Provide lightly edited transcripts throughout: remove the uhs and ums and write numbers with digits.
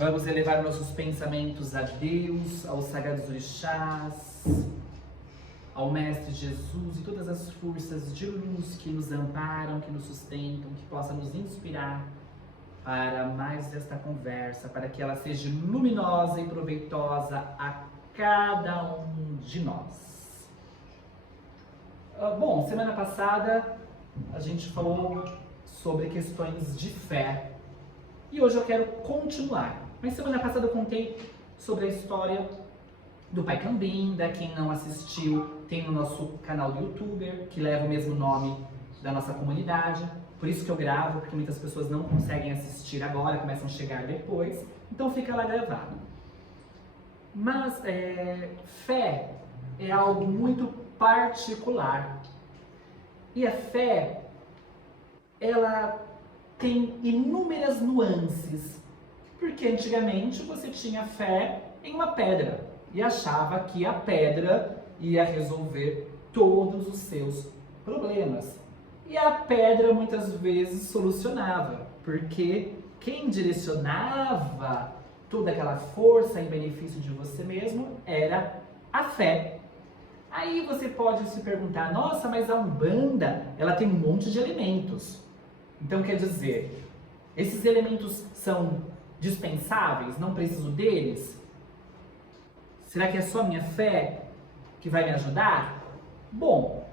Vamos elevar nossos pensamentos a Deus, aos sagrados orixás, ao Mestre Jesus e todas as forças de luz que nos amparam, que nos sustentam, que possam nos inspirar para mais esta conversa, para que ela seja luminosa e proveitosa a cada um de nós. Bom, semana passada a gente falou sobre questões de fé e hoje eu quero continuar. Mas semana passada eu contei sobre a história do Pai Cambinda. Quem não assistiu, tem no nosso canal do YouTube, que leva o mesmo nome da nossa comunidade. Por isso que eu gravo, porque muitas pessoas não conseguem assistir agora, começam a chegar depois. Então fica lá gravado. Mas fé é algo muito particular. E a fé, ela tem inúmeras nuances. Porque antigamente você tinha fé em uma pedra e achava que a pedra ia resolver todos os seus problemas. E a pedra muitas vezes solucionava, porque quem direcionava toda aquela força em benefício de você mesmo era a fé. Aí você pode se perguntar, nossa, mas a Umbanda, ela tem um monte de elementos. Então quer dizer, esses elementos são dispensáveis? Não preciso deles? Será que é só minha fé que vai me ajudar? Bom,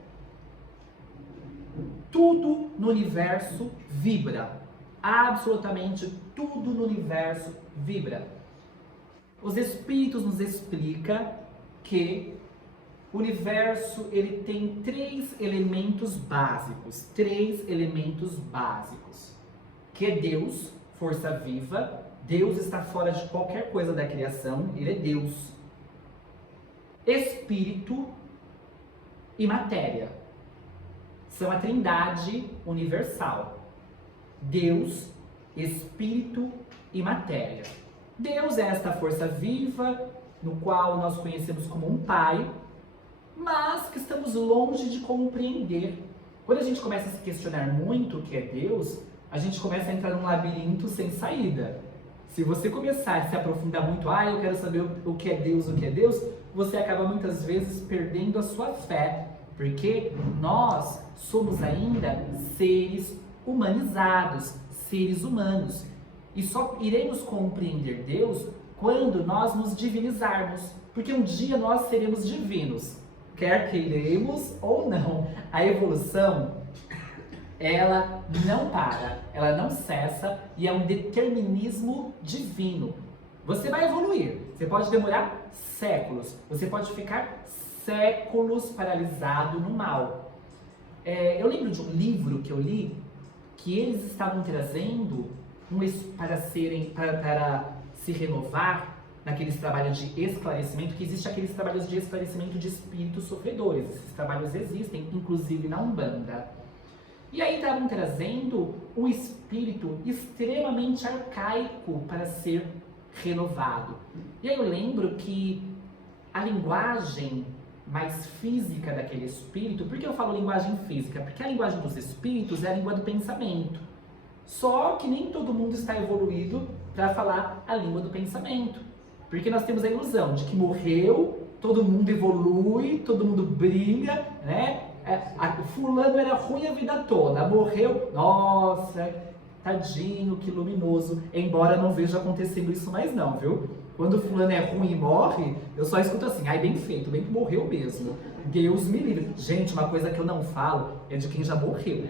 tudo no universo vibra. Absolutamente tudo no universo vibra. Os espíritos nos explicam que o universo ele tem três elementos básicos. Que é Deus, força viva. Deus está fora de qualquer coisa da criação, ele é Deus. Espírito e matéria são a trindade universal. Deus, Espírito e matéria. Deus é esta força viva, no qual nós conhecemos como um pai, mas que estamos longe de compreender. Quando a gente começa a se questionar muito o que é Deus, a gente começa a entrar num labirinto sem saída. Se você começar a se aprofundar muito, eu quero saber o que é Deus, você acaba muitas vezes perdendo a sua fé, porque nós somos ainda seres humanizados, seres humanos, e só iremos compreender Deus quando nós nos divinizarmos, porque um dia nós seremos divinos, quer queiremos ou não. A evolução, ela não para, ela não cessa e é um determinismo divino. Você vai evoluir, você pode demorar séculos, você pode ficar séculos paralisado no mal. Eu lembro de um livro que eu li que eles estavam trazendo para se renovar naqueles trabalhos de esclarecimento, que existem aqueles trabalhos de esclarecimento de espíritos sofredores. Esses trabalhos existem, inclusive na Umbanda. E aí estavam trazendo um espírito extremamente arcaico para ser renovado. E aí eu lembro que a linguagem mais física daquele espírito, por que eu falo linguagem física? Porque a linguagem dos espíritos é a língua do pensamento. Só que nem todo mundo está evoluído para falar a língua do pensamento. Porque nós temos a ilusão de que morreu, todo mundo evolui, todo mundo brilha, né? Fulano era ruim a vida toda, morreu, nossa, tadinho, que luminoso. Embora não veja acontecendo isso mais não, viu? Quando fulano é ruim e morre, eu só escuto assim, bem feito, bem que morreu mesmo. Deus me livre. Gente, uma coisa que eu não falo é de quem já morreu.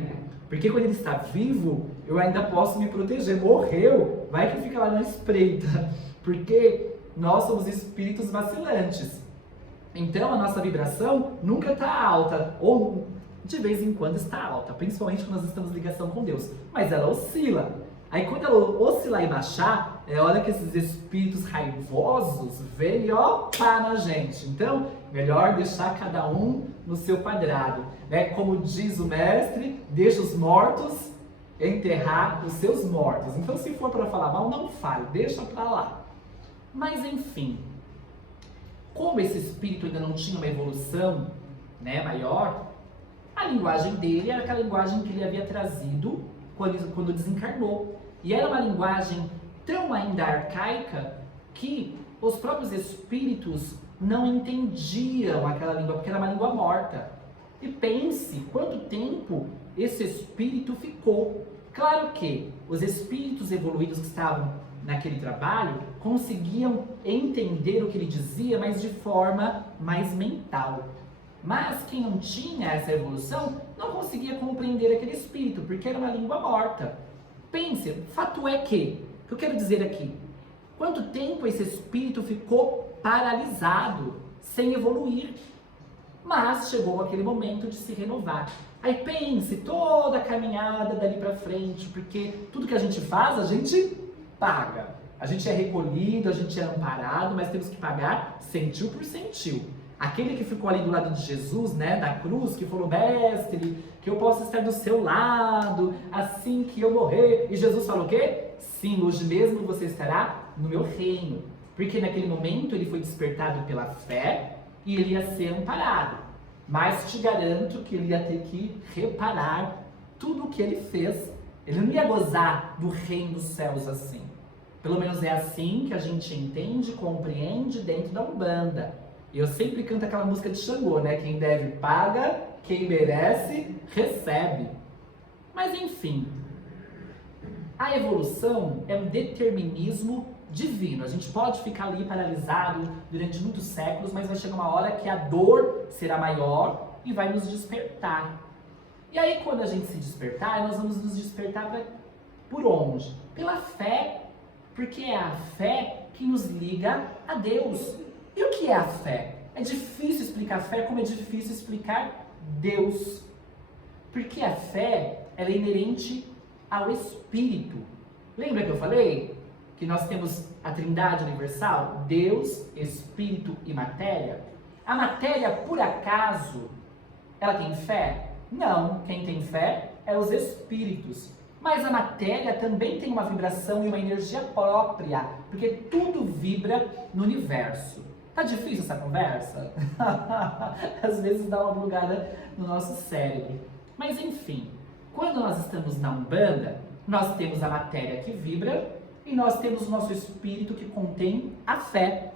Porque quando ele está vivo, eu ainda posso me proteger. Morreu, vai que fica lá na espreita. Porque nós somos espíritos vacilantes. Então a nossa vibração nunca está alta, ou de vez em quando está alta, principalmente quando nós estamos em ligação com Deus, mas ela oscila. Aí quando ela oscilar e baixar, é hora que esses espíritos raivosos vêm pá na gente. Então, melhor deixar cada um no seu quadrado. Como diz o mestre, deixa os mortos enterrar os seus mortos. Então se for para falar mal, não fale, deixa para lá. Mas enfim, como esse espírito ainda não tinha uma evolução maior, a linguagem dele era aquela linguagem que ele havia trazido quando desencarnou. E era uma linguagem tão ainda arcaica que os próprios espíritos não entendiam aquela língua, porque era uma língua morta. E pense quanto tempo esse espírito ficou. Claro que os espíritos evoluídos que estavam naquele trabalho conseguiam entender o que ele dizia, mas de forma mais mental. Mas quem não tinha essa evolução não conseguia compreender aquele espírito, porque era uma língua morta. Pense, fato é que, o que eu quero dizer aqui, quanto tempo esse espírito ficou paralisado, sem evoluir? Mas chegou aquele momento de se renovar. Aí pense toda a caminhada dali para frente, porque tudo que a gente faz, a gente paga. A gente é recolhido, a gente é amparado, mas temos que pagar centil por centil. Aquele que ficou ali do lado de Jesus, né, da cruz, que falou, mestre, que eu possa estar do seu lado, assim que eu morrer. E Jesus falou o quê? Sim, hoje mesmo você estará no meu reino. Porque naquele momento ele foi despertado pela fé e ele ia ser amparado. Mas te garanto que ele ia ter que reparar tudo o que ele fez. Ele não ia gozar do reino dos céus assim. Pelo menos é assim que a gente entende e compreende dentro da Umbanda. Eu sempre canto aquela música de Xangô, né? Quem deve paga, quem merece recebe. Mas enfim, a evolução é um determinismo divino. A gente pode ficar ali paralisado durante muitos séculos, mas vai chegar uma hora que a dor será maior e vai nos despertar. E aí quando a gente se despertar, nós vamos nos despertar por onde? Pela fé, porque é a fé que nos liga a Deus. E o que é a fé? É difícil explicar a fé, como é difícil explicar Deus. Porque a fé, ela é inerente ao Espírito. Lembra que eu falei que nós temos a Trindade Universal? Deus, Espírito e Matéria. A matéria, por acaso, ela tem fé? Não. Quem tem fé é os Espíritos. Mas a matéria também tem uma vibração e uma energia própria, porque tudo vibra no universo. Tá difícil essa conversa? Às vezes dá uma bugada no nosso cérebro. Mas enfim, quando nós estamos na Umbanda, nós temos a matéria que vibra e nós temos o nosso espírito que contém a fé.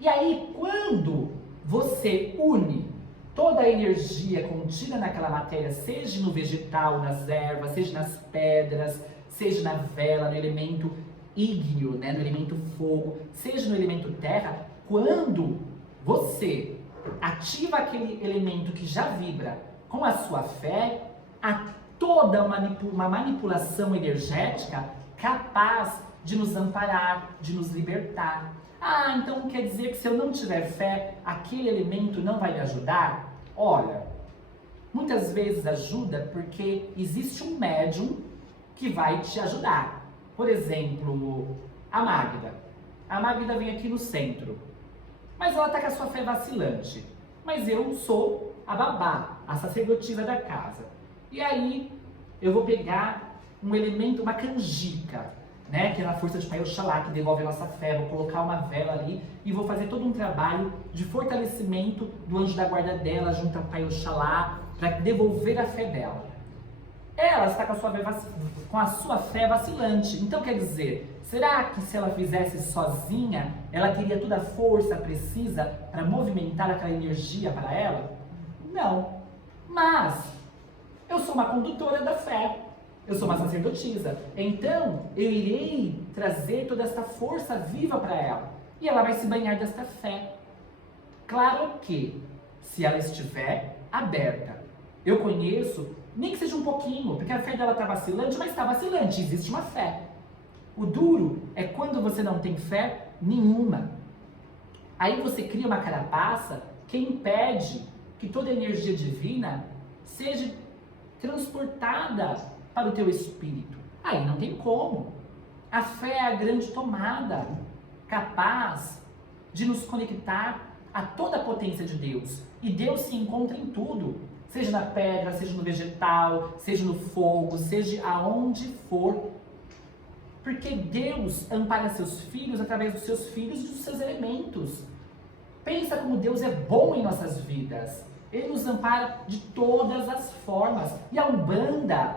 E aí, quando você une toda a energia contida naquela matéria, seja no vegetal, nas ervas, seja nas pedras, seja na vela, no elemento ígneo, né, no elemento fogo, seja no elemento terra, quando você ativa aquele elemento que já vibra com a sua fé, há toda uma manipulação energética capaz de nos amparar, de nos libertar. Ah, então quer dizer que se eu não tiver fé, aquele elemento não vai me ajudar? Olha, muitas vezes ajuda porque existe um médium que vai te ajudar. Por exemplo, a Magda. A Magda vem aqui no centro, mas ela está com a sua fé vacilante. Mas eu sou a babá, a sacerdotisa da casa. E aí eu vou pegar um elemento, uma canjica, né, que é a força de Pai Oxalá, que devolve a nossa fé. Vou colocar uma vela ali e vou fazer todo um trabalho de fortalecimento do anjo da guarda dela junto ao Pai Oxalá, para devolver a fé dela. Ela está com a sua fé vacilante. Então quer dizer, será que se ela fizesse sozinha, ela teria toda a força precisa para movimentar aquela energia para ela? Não. Mas eu sou uma condutora da fé. Eu sou uma sacerdotisa. Então eu irei trazer toda essa força viva para ela. E ela vai se banhar desta fé. Claro que, se ela estiver aberta, eu conheço, nem que seja um pouquinho, porque a fé dela está vacilante, mas está vacilante, existe uma fé. O duro é quando você não tem fé nenhuma. Aí você cria uma carapaça que impede que toda a energia divina seja transportada para o teu espírito. Aí não tem como. A fé é a grande tomada, capaz de nos conectar a toda a potência de Deus. E Deus se encontra em tudo. Seja na pedra, seja no vegetal, seja no fogo, seja aonde for. Porque Deus ampara seus filhos através dos seus filhos e dos seus elementos. Pensa como Deus é bom em nossas vidas. Ele nos ampara de todas as formas. E a Umbanda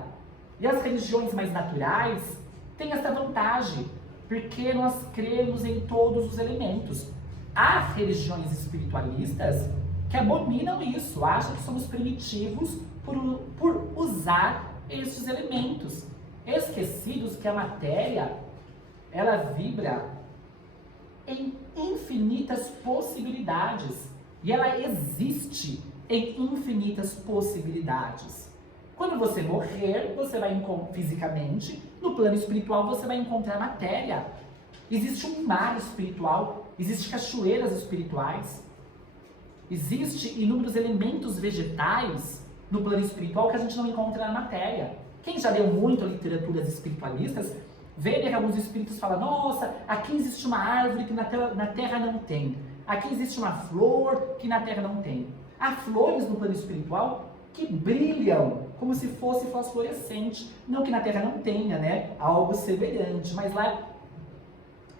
e as religiões mais naturais têm essa vantagem. porque nós cremos em todos os elementos. Há religiões espiritualistas que abominam isso, acham que somos primitivos por usar esses elementos, esquecidos que a matéria, ela vibra em infinitas possibilidades e ela existe em infinitas possibilidades. Quando você morrer, você vai fisicamente, no plano espiritual você vai encontrar matéria. Existe um mar espiritual, existem cachoeiras espirituais, existem inúmeros elementos vegetais no plano espiritual que a gente não encontra na matéria. Quem já leu muito literaturas espiritualistas, vê que alguns espíritos falam, nossa, aqui existe uma árvore que na Terra não tem. Aqui existe uma flor que na Terra não tem. Há flores no plano espiritual que brilham como se fosse fosforescente. Não que na Terra não tenha, né? Algo semelhante, mas lá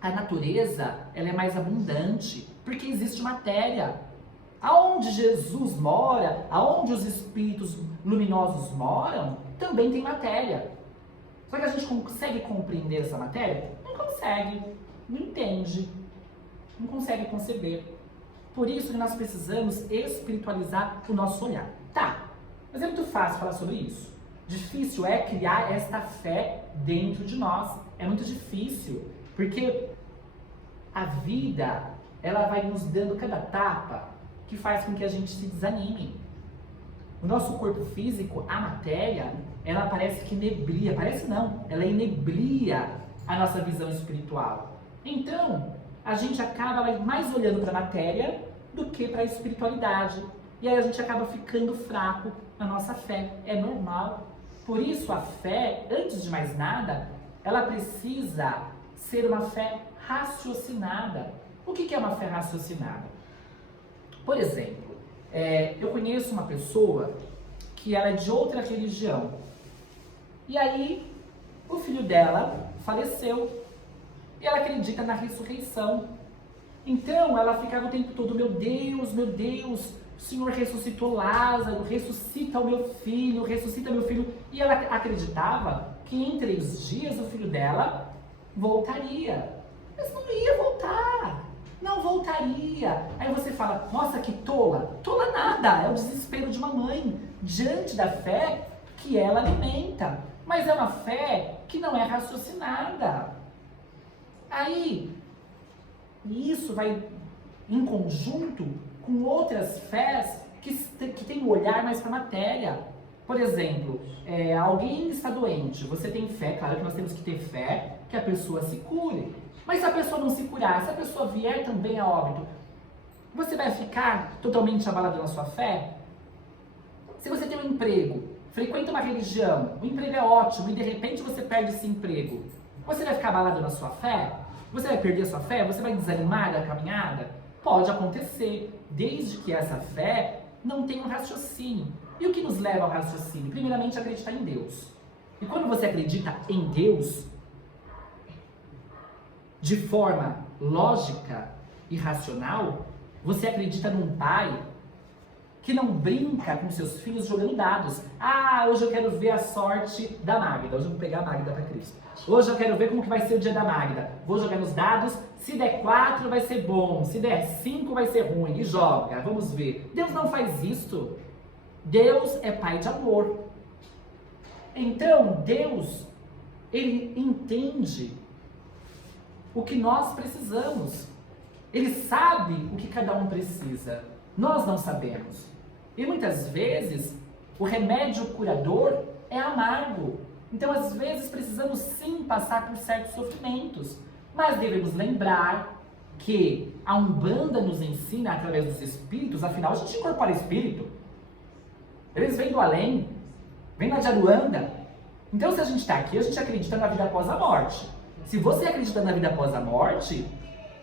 a natureza ela é mais abundante, porque existe matéria. Aonde Jesus mora, aonde os espíritos luminosos moram, também tem matéria. Só que a gente consegue compreender essa matéria? Não consegue, não entende, não consegue conceber. Por isso que nós precisamos espiritualizar o nosso olhar. Tá, mas é muito fácil falar sobre isso. Difícil é criar esta fé dentro de nós. É muito difícil, porque a vida, ela vai nos dando cada tapa que faz com que a gente se desanime. O nosso corpo físico, a matéria, ela parece que neblia, parece não, ela ineblia a nossa visão espiritual. Então, a gente acaba mais olhando para a matéria do que para a espiritualidade. E aí a gente acaba ficando fraco na nossa fé. É normal. Por isso, a fé, antes de mais nada, ela precisa ser uma fé raciocinada. O que é uma fé raciocinada? Por exemplo, eu conheço uma pessoa que ela é de outra religião. E aí, o filho dela faleceu. E ela acredita na ressurreição. Então, ela ficava o tempo todo, meu Deus, o Senhor ressuscitou Lázaro, ressuscita o meu filho, ressuscita meu filho. E ela acreditava que em 3 dias o filho dela voltaria. Mas não ia voltar. Não voltaria. Aí você fala, nossa, que tola. Tola nada, é o desespero de uma mãe diante da fé que ela alimenta. Mas é uma fé que não é raciocinada. Aí, isso vai em conjunto com outras fés que têm um olhar mais para a matéria. Por exemplo, alguém está doente, você tem fé, claro que nós temos que ter fé que a pessoa se cure. Mas se a pessoa não se curar, se a pessoa vier também a óbito, você vai ficar totalmente abalado na sua fé? Se você tem um emprego, frequenta uma religião, o emprego é ótimo e de repente você perde esse emprego, você vai ficar abalado na sua fé? Você vai perder a sua fé? Você vai desanimar da caminhada? Pode acontecer, desde que essa fé não tenha um raciocínio. E o que nos leva ao raciocínio? Primeiramente, acreditar em Deus. E quando você acredita em Deus, de forma lógica e racional, você acredita num pai que não brinca com seus filhos jogando dados. Ah, hoje eu quero ver a sorte da Magda. Hoje eu vou pegar a Magda para Cristo. Hoje eu quero ver como que vai ser o dia da Magda. Vou jogar nos dados. Se der 4 vai ser bom. Se der 5 vai ser ruim. E joga. Vamos ver. Deus não faz isso. Deus é pai de amor. Então, Deus, ele entende o que nós precisamos. Ele sabe o que cada um precisa. Nós não sabemos. E muitas vezes, o remédio curador é amargo. Então, às vezes, precisamos sim passar por certos sofrimentos. Mas devemos lembrar que a Umbanda nos ensina através dos espíritos, afinal, a gente incorpora espírito. Eles vêm do além, vêm lá de Aruanda. Então, se a gente está aqui, a gente acredita na vida após a morte. Se você acredita na vida após a morte,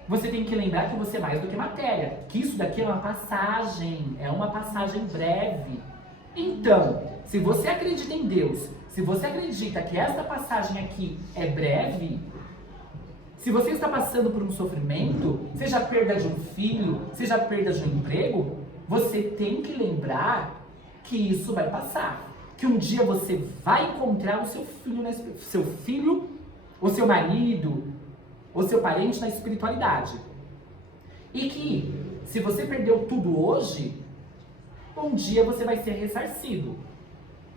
você tem que lembrar que você é mais do que matéria, que isso daqui é uma passagem breve. Então, se você acredita em Deus, se você acredita que esta passagem aqui é breve, se você está passando por um sofrimento, seja a perda de um filho, seja a perda de um emprego, você tem que lembrar que isso vai passar. Que um dia você vai encontrar o seu filho, o seu marido, ou seu parente na espiritualidade. E que, se você perdeu tudo hoje, um dia você vai ser ressarcido.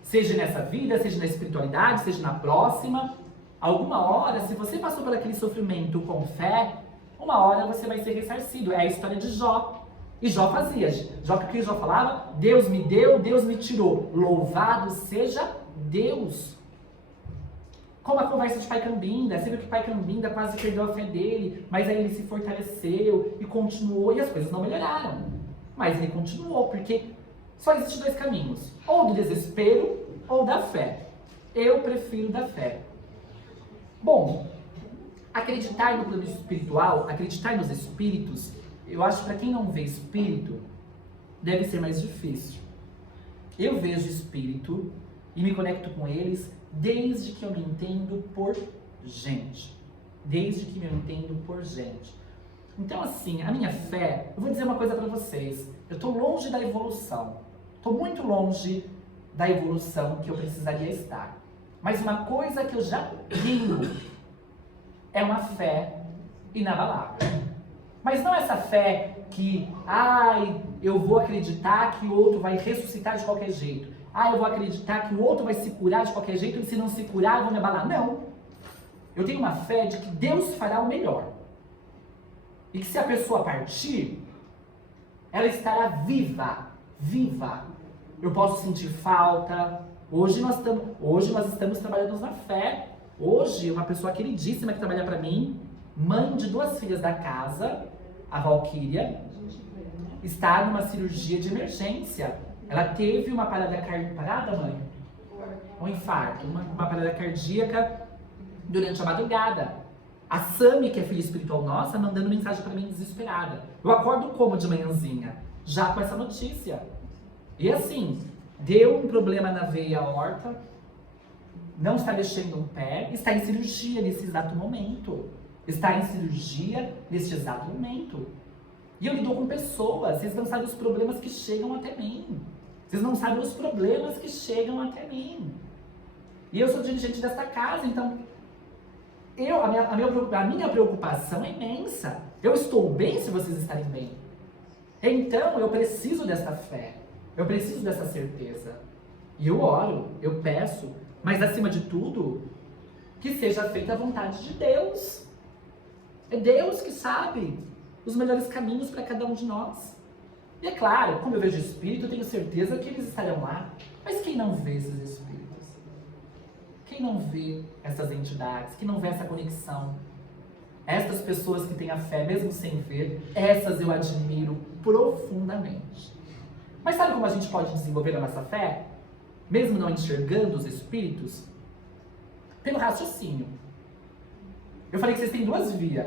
Seja nessa vida, seja na espiritualidade, seja na próxima. Alguma hora, se você passou por aquele sofrimento com fé, uma hora você vai ser ressarcido. É a história de Jó. E Jó fazia. O que Jó falava? Deus me deu, Deus me tirou. Louvado seja Deus. Como a conversa de Pai Cambinda. Você viu que Pai Cambinda quase perdeu a fé dele, mas aí ele se fortaleceu e continuou, e as coisas não melhoraram. Mas ele continuou, porque só existem dois caminhos. Ou do desespero, ou da fé. Eu prefiro da fé. Bom, acreditar no plano espiritual, acreditar nos espíritos, eu acho que para quem não vê espírito, deve ser mais difícil. Eu vejo espírito e me conecto com eles desde que eu me entendo por gente. Desde que eu me entendo por gente. Então, assim, a minha fé, eu vou dizer uma coisa para vocês. Eu estou longe da evolução. Estou muito longe da evolução que eu precisaria estar. Mas uma coisa que eu já tenho é uma fé inabalável. Mas não essa fé que, eu vou acreditar que o outro vai ressuscitar de qualquer jeito. Eu vou acreditar que o outro vai se curar de qualquer jeito e se não se curar eu vou me abalar. Não. Eu tenho uma fé de que Deus fará o melhor. E que se a pessoa partir, ela estará viva. Viva. Eu posso sentir falta. Hoje nós estamos trabalhando na fé. Hoje, uma pessoa queridíssima que trabalha para mim, mãe de 2 filhas da casa, a Valquíria, está numa cirurgia de emergência. Ela teve uma parada, mãe? Um infarto, uma parada cardíaca durante a madrugada. A Sami, que é filha espiritual nossa, mandando mensagem para mim desesperada. Eu acordo como de manhãzinha? Já com essa notícia. E assim, deu um problema na veia aorta, não está mexendo um pé, está em cirurgia nesse exato momento. Está em cirurgia neste exato momento. E eu lido com pessoas, vocês não sabem os problemas que chegam até mim. Vocês não sabem os problemas que chegam até mim. E eu sou dirigente desta casa, então a minha preocupação é imensa. Eu estou bem se vocês estarem bem. Então eu preciso dessa fé. Eu preciso dessa certeza. E eu oro, eu peço, mas acima de tudo, que seja feita a vontade de Deus. É Deus que sabe os melhores caminhos para cada um de nós. E é claro, como eu vejo espírito, eu tenho certeza que eles estarão lá. Mas quem não vê esses espíritos? Quem não vê essas entidades? Quem não vê essa conexão? Estas pessoas que têm a fé, mesmo sem ver, essas eu admiro profundamente. Mas sabe como a gente pode desenvolver a nossa fé? Mesmo não enxergando os espíritos? Pelo raciocínio. Eu falei que vocês têm 2 vias.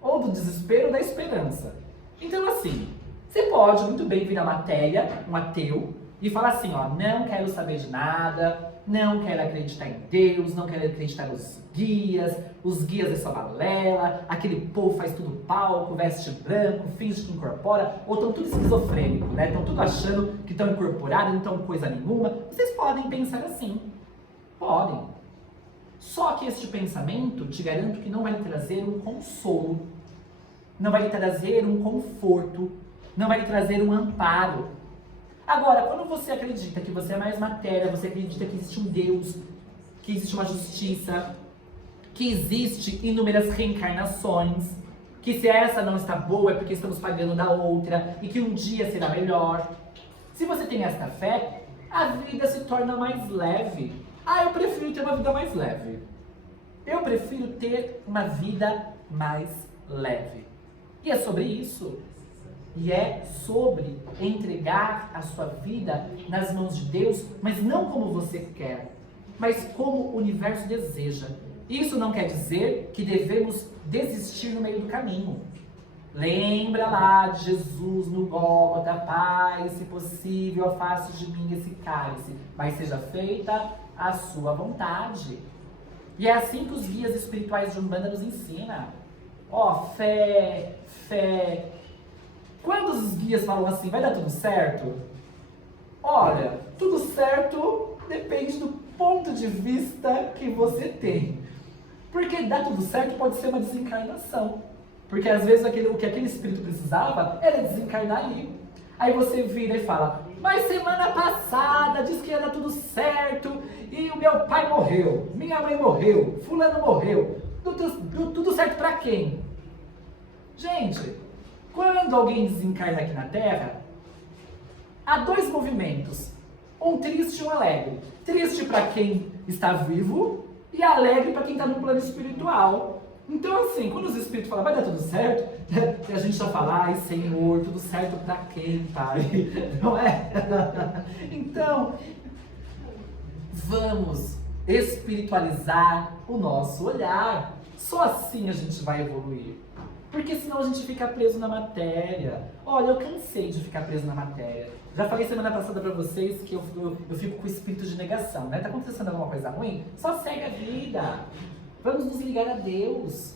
Ou do desespero ou da esperança. Então assim, você pode muito bem vir na matéria, um ateu, e falar assim, não quero saber de nada, não quero acreditar em Deus, não quero acreditar nos guias, os guias é só balela, aquele povo faz tudo palco, veste branco, finge que incorpora, ou estão tudo esquizofrênico, né? Estão tudo achando que estão incorporados, não estão coisa nenhuma. Vocês podem pensar assim. Podem. Só que este pensamento, te garanto que não vai lhe trazer um consolo, não vai lhe trazer um conforto, não vai lhe trazer um amparo. Agora, quando você acredita que você é mais matéria, você acredita que existe um Deus, que existe uma justiça, que existe inúmeras reencarnações, que se essa não está boa é porque estamos pagando da outra e que um dia será melhor. Se você tem esta fé, a vida se torna mais leve. Eu prefiro ter uma vida mais leve. Eu prefiro ter uma vida mais leve. E é sobre isso. E é sobre entregar a sua vida nas mãos de Deus, mas não como você quer, mas como o universo deseja. Isso não quer dizer que devemos desistir no meio do caminho. Lembra lá de Jesus no Gólgota, Pai, se possível, afaste de mim esse cálice, mas seja feita a sua vontade. E é assim que os guias espirituais de Umbanda nos ensinam. Fé, fé. Quando os guias falam assim, vai dar tudo certo? Olha, tudo certo depende do ponto de vista que você tem. Porque dar tudo certo pode ser uma desencarnação. Porque às vezes o que aquele espírito precisava era desencarnar ali. Aí você vira e fala, mas semana passada disse que ia dar tudo certo e o meu pai morreu, minha mãe morreu, fulano morreu. Tudo certo pra quem? Gente, quando alguém desencarna aqui na Terra, há dois movimentos, um triste e um alegre. Triste para quem está vivo e alegre para quem está no plano espiritual. Então assim, quando os espíritos falam, vai dar tudo certo, a gente já fala, ai Senhor, tudo certo para quem, Pai? Não é? Então, vamos espiritualizar o nosso olhar. Só assim a gente vai evoluir. Porque senão a gente fica preso na matéria. Olha, eu cansei de ficar preso na matéria. Já falei semana passada pra vocês que eu fico com o espírito de negação, né? Tá acontecendo alguma coisa ruim? Só segue a vida. Vamos nos ligar a Deus.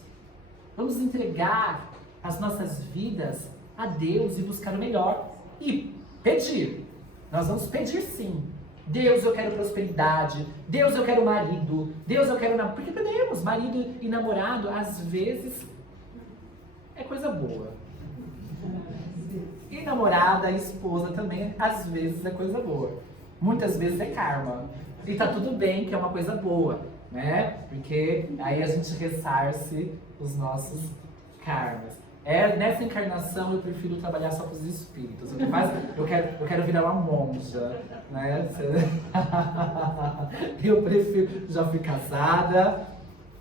Vamos entregar as nossas vidas a Deus e buscar o melhor. E pedir. Nós vamos pedir sim. Deus, eu quero prosperidade. Deus, eu quero marido. Deus, eu quero... Porque podemos. Marido e namorado, às vezes... é coisa boa. E namorada, esposa também, às vezes é coisa boa. Muitas vezes é karma. E tá tudo bem que é uma coisa boa, né? Porque aí a gente ressarce os nossos karmas. Nessa encarnação eu prefiro trabalhar só com os espíritos. Eu quero virar uma monja, né? Eu prefiro, já fui casada,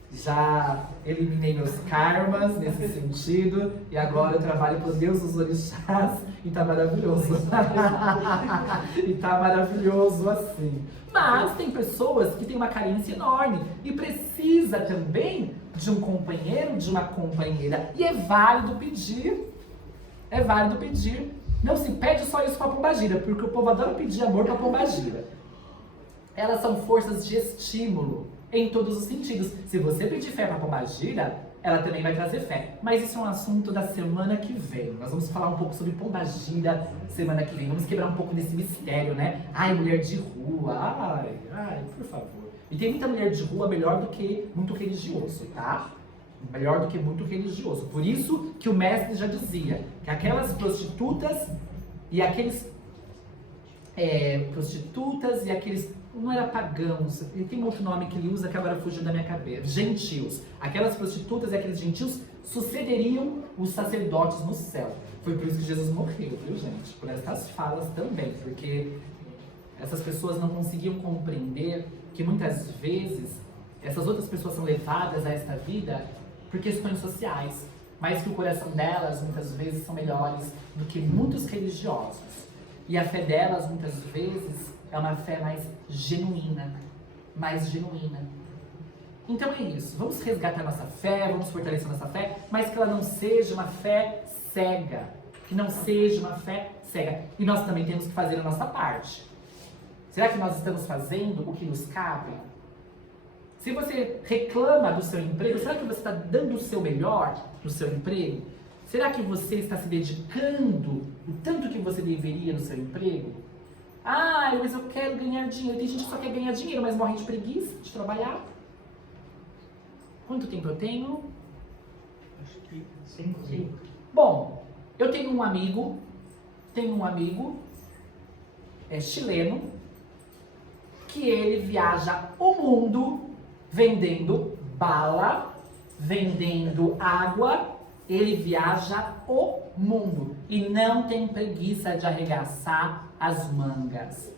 já eliminei meus karmas nesse sentido e agora eu trabalho por Deus dos orixás e tá maravilhoso. E tá maravilhoso assim. Mas tem pessoas que têm uma carência enorme e precisa também de um companheiro, de uma companheira. E é válido pedir. É válido pedir. Não se pede só isso pra pombagira, porque o povo adora pedir amor pra pombagira. Elas são forças de estímulo em todos os sentidos. Se você pedir fé pra pombagira, ela também vai trazer fé. Mas isso é um assunto da semana que vem. Nós vamos falar um pouco sobre pombagira semana que vem. Vamos quebrar um pouco desse mistério, né? Ai, mulher de rua. Ai, por favor. E tem muita mulher de rua melhor do que muito religioso, tá? Melhor do que muito religioso. Por isso que o mestre já dizia que aquelas prostitutas e aqueles... não era pagãos, ele tem outro nome que ele usa que agora fugiu da minha cabeça. Gentios. Aquelas prostitutas e aqueles gentios sucederiam os sacerdotes no céu. Foi por isso que Jesus morreu, viu, gente? Por essas falas também, porque essas pessoas não conseguiam compreender que muitas vezes essas outras pessoas são levadas a esta vida por questões sociais, mas que o coração delas muitas vezes são melhores do que muitos religiosos. E a fé delas muitas vezes é uma fé mais genuína, Então é isso, vamos resgatar nossa fé, vamos fortalecer nossa fé, mas que ela não seja uma fé cega, E nós também temos que fazer a nossa parte. Será que nós estamos fazendo o que nos cabe? Se você reclama do seu emprego, será que você está dando o seu melhor no seu emprego? Será que você está se dedicando o tanto que você deveria no seu emprego? Ah, mas eu quero ganhar dinheiro. Tem gente que só quer ganhar dinheiro, mas morre de preguiça de trabalhar. Quanto tempo eu tenho? Acho que 5. Bom, eu tenho um amigo chileno, que ele viaja o mundo vendendo bala, vendendo água. Ele viaja o mundo e não tem preguiça de arregaçar as mangas.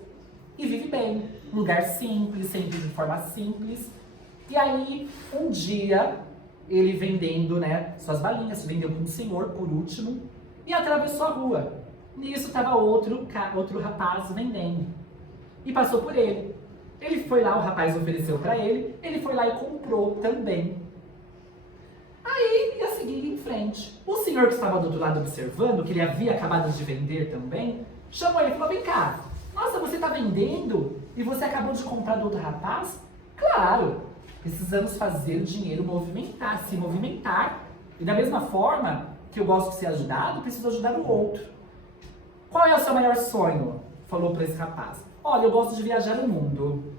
E vive bem, um lugar simples, sempre de forma simples. E aí, um dia, ele vendendo, né, suas balinhas, vendeu para um senhor, por último, e atravessou a rua. Nisso estava outro rapaz vendendo. E passou por ele. Ele foi lá, o rapaz ofereceu para ele foi lá e comprou também. Aí, ia seguindo em frente. O senhor que estava do outro lado observando, que ele havia acabado de vender também, chamou ele e falou, vem cá, nossa, você está vendendo e você acabou de comprar do outro rapaz? Claro, precisamos fazer o dinheiro se movimentar. E da mesma forma que eu gosto de ser ajudado, preciso ajudar o outro. Qual é o seu maior sonho? Falou para esse rapaz. Olha, eu gosto de viajar o mundo.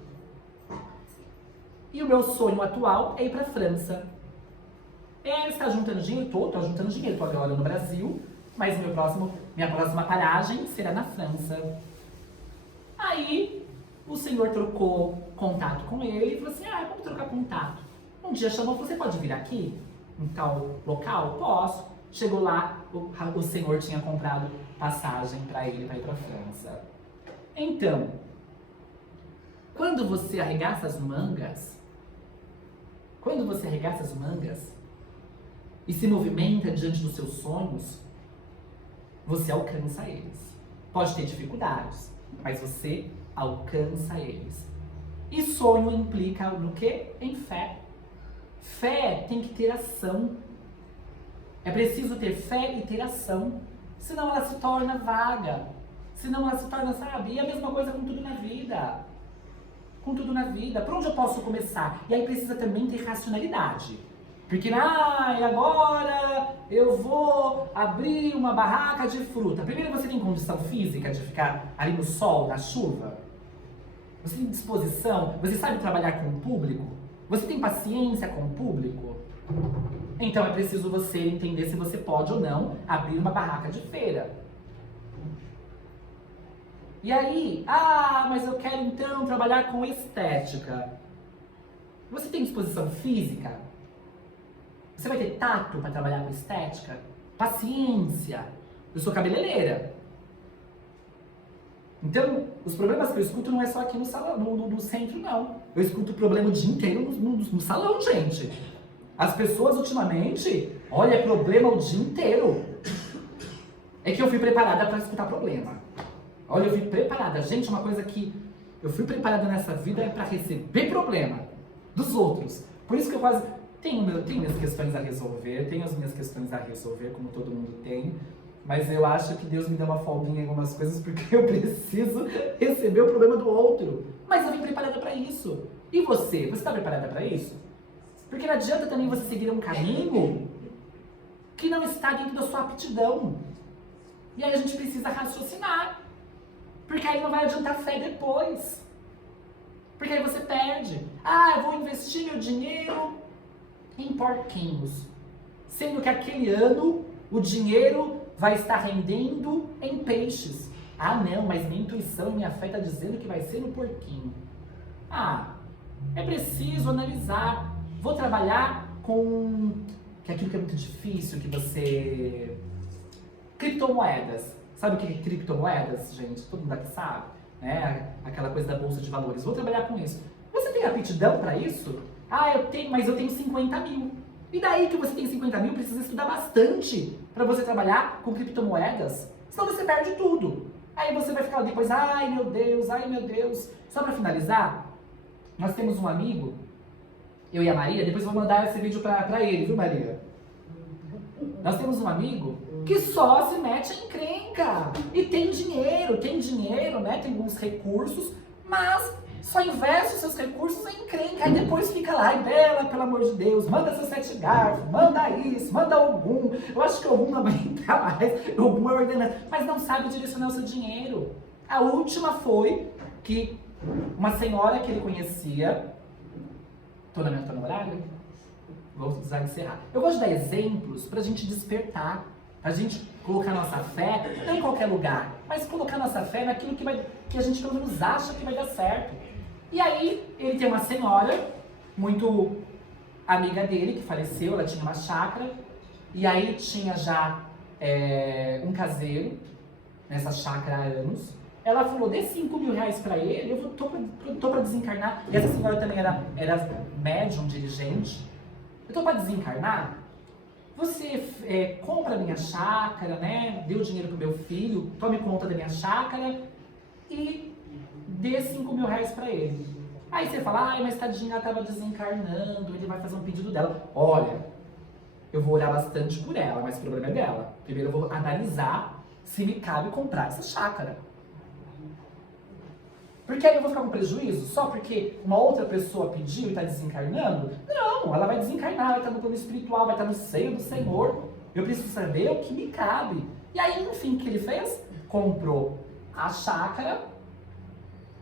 E o meu sonho atual é ir para a França. Você está juntando dinheiro? Tô juntando dinheiro, tô agora no Brasil, mas minha próxima paragem será na França. Aí o senhor trocou contato com ele e falou assim, vamos trocar contato. Um dia chamou, você pode vir aqui, em tal local? Posso. Chegou lá, o senhor tinha comprado passagem para ele para ir para a França. Então, quando você arregaça as mangas e se movimenta diante dos seus sonhos, você alcança eles. Pode ter dificuldades, mas você alcança eles. E sonho implica no quê? Em fé. Fé tem que ter ação. É preciso ter fé e ter ação. Senão ela se torna vaga. Senão ela se torna, sabe? E a mesma coisa com tudo na vida. Com tudo na vida. Por onde eu posso começar? E aí precisa também ter racionalidade. Porque, agora eu vou abrir uma barraca de fruta. Primeiro, você tem condição física de ficar ali no sol, na chuva? Você tem disposição? Você sabe trabalhar com o público? Você tem paciência com o público? Então é preciso você entender se você pode ou não abrir uma barraca de feira. E aí, mas eu quero então trabalhar com estética. Você tem disposição física? Você vai ter tato para trabalhar com estética? Paciência. Eu sou cabeleireira. Então, os problemas que eu escuto não é só aqui no salão, no centro, não. Eu escuto o problema o dia inteiro no salão, gente. As pessoas ultimamente, olha, é problema o dia inteiro. É que eu fui preparada para escutar problema. Olha, eu fui preparada. Gente, uma coisa que eu fui preparada nessa vida é para receber problema dos outros. Por isso que eu quase... Tenho minhas questões a resolver, tenho as minhas questões a resolver, como todo mundo tem. Mas eu acho que Deus me dá uma folguinha em algumas coisas porque eu preciso receber o problema do outro. Mas eu vim preparada para isso. E você? Você está preparada para isso? Porque não adianta também você seguir um caminho que não está dentro da sua aptidão. E aí a gente precisa raciocinar. Porque aí não vai adiantar fé depois. Porque aí você perde. Eu vou investir meu dinheiro em porquinhos. Sendo que aquele ano o dinheiro vai estar rendendo em peixes. Não, mas minha intuição, minha fé está dizendo que vai ser no porquinho. É preciso analisar. Vou trabalhar com aquilo que é muito difícil, que você... Criptomoedas. Sabe o que é criptomoedas, gente? Todo mundo aqui sabe, né? Aquela coisa da bolsa de valores. Vou trabalhar com isso. Você tem aptidão para isso? Eu tenho, mas eu tenho 50 mil. E daí que você tem 50 mil, precisa estudar bastante para você trabalhar com criptomoedas. Senão você perde tudo. Aí você vai ficar depois, ai meu Deus. Só para finalizar, nós temos um amigo, eu e a Maria, depois eu vou mandar esse vídeo para ele, viu, Maria? Nós temos um amigo que só se mete em encrenca. E tem dinheiro, né? Tem alguns recursos, mas só investe os seus recursos em encrenca. Aí depois fica lá, Bela, pelo amor de Deus, manda seus 7 garfos, manda isso, manda Ogum. Eu acho que Ogum não vai entrar mais, Ogum é ordenado, mas não sabe direcionar o seu dinheiro. A última foi que uma senhora que ele conhecia, tô no horário? Vou precisar encerrar. Eu gosto de dar exemplos pra gente despertar, pra gente colocar nossa fé, não em qualquer lugar, mas colocar nossa fé naquilo que a gente pelo menos acha que vai dar certo. E aí, ele tem uma senhora, muito amiga dele, que faleceu, ela tinha uma chácara, e aí tinha já um caseiro nessa chácara há anos. Ela falou, dê 5 mil reais pra ele, eu tô pra desencarnar. E essa senhora também era médium, dirigente. Eu tô pra desencarnar, você compra a minha chácara, né? Dê o dinheiro pro meu filho, tome conta da minha chácara e dê 5 mil reais pra ele. Aí você fala, mas tadinha, ela tava desencarnando, ele vai fazer um pedido dela. Olha, eu vou orar bastante por ela, mas o problema é dela. Primeiro eu vou analisar se me cabe comprar essa chácara. Porque aí eu vou ficar com prejuízo só porque uma outra pessoa pediu e está desencarnando? Não, ela vai desencarnar, vai estar no plano espiritual, vai estar no seio do Senhor. Eu preciso saber o que me cabe. E aí, enfim, o que ele fez? Comprou a chácara.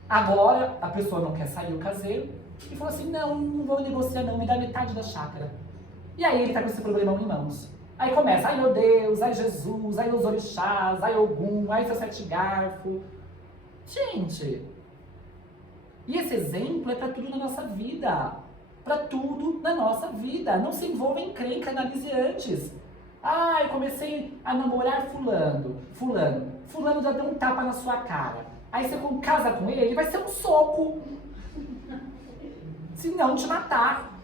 Agora a pessoa não quer sair do caseiro, e falou assim, não vou negociar não, me dá metade da chácara. E aí ele tá com esse problemão em mãos. Aí começa, ai meu Deus, ai Jesus, ai os orixás, ai Ogum, ai seu sete garfo. Gente, e esse exemplo é para tudo na nossa vida. Para tudo na nossa vida. Não se envolva em encrenca, analise antes. Ah, eu comecei a namorar fulano. Fulano já deu um tapa na sua cara. Aí você casa com ele, vai ser um soco. Se não te matar.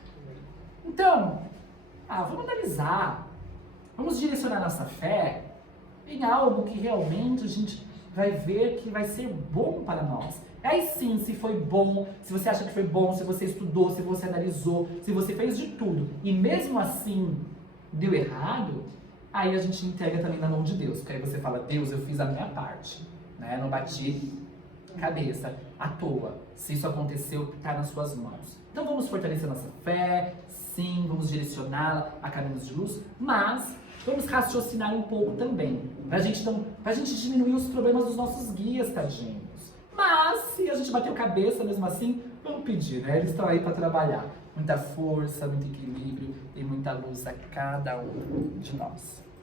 Então, vamos analisar. Vamos direcionar nossa fé em algo que realmente a gente vai ver que vai ser bom para nós. Aí sim, se foi bom, se você acha que foi bom, se você estudou, se você analisou, se você fez de tudo, e mesmo assim deu errado, aí a gente entrega também na mão de Deus. Porque aí você fala, Deus, eu fiz a minha parte, né? Não bati cabeça à toa. Se isso aconteceu, está nas suas mãos. Então vamos fortalecer nossa fé, sim, vamos direcioná-la a caminhos de luz, mas vamos raciocinar um pouco também, pra gente diminuir os problemas dos nossos guias, tadinhos. Mas, se a gente bater cabeça mesmo assim, vamos pedir, né? Eles estão aí para trabalhar. Muita força, muito equilíbrio e muita luz a cada um de nós.